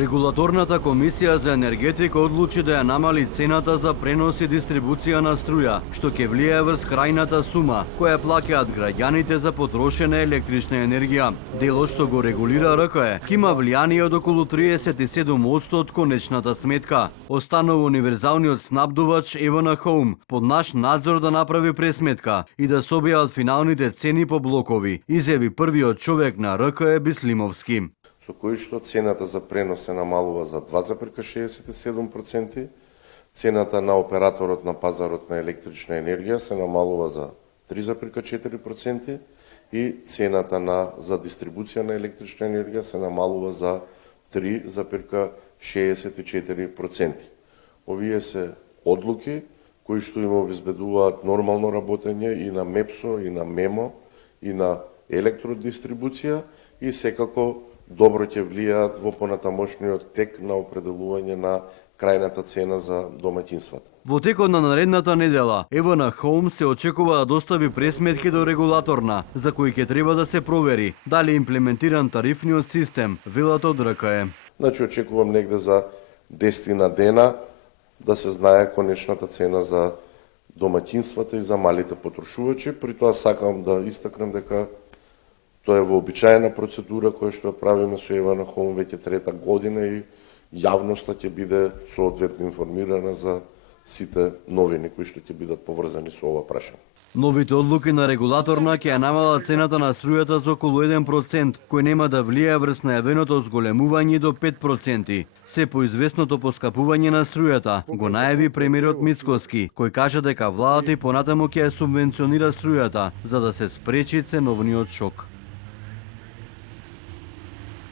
Регулаторната комисија за енергетика одлучи да ја намали цената за пренос и дистрибуција на струја, што ќе влијае врз крајната сума која плаќаат граѓаните за потрошена електрична енергија. Делот што го регулира РКЕ ќе има влијание од околу 37% од конечната сметка. Останува универзалниот снабдувач EVN Home под наш надзор да направи пресметка и да се објават финалните цени по блокови, изјави првиот човек на РКЕ Бислимовски. Со кој што цената за пренос се намалува за 2,67%, цената на операторот на пазарот на електрична енергија се намалува за 3,4% и цената за дистрибуција на електрична енергија се намалува за 3,64%. Овие се одлуки кои што им обезбедуваат нормално работење и на МЕПСО, и на МЕМО, и на електродистрибуција и секако добро ќе влијаат во понатамошниот тек на определување на крајната цена за домаќинствата. Во текот на наредната недела, EVN Home се очекува да достави пресметки до регулаторна, за кои ќе треба да се провери дали е имплементиран тарифниот систем, велат од РКЕ. Значи очекувам негде за 10 дена да се знае конечната цена за домаќинствата и за малите потрошувачи. При тоа сакам да истакнем дека тоа е вообичаена процедура која што ја правиме со EVN Home веќе трета година и јавноста ќе биде соодветно информирана за сите новини кои што ќе бидат поврзани со ова прашање. Новите одлуки на регулаторна ќе ја намалат цената на струјата за околу 1%, кој нема да влијае врз најавеното зголемување до 5%. Се по известното поскапување на струјата, го најави премиерот Мицкоски, кој кажа дека владата и понатаму ќе ја субвенционира струјата за да се спречи ценовниот шок.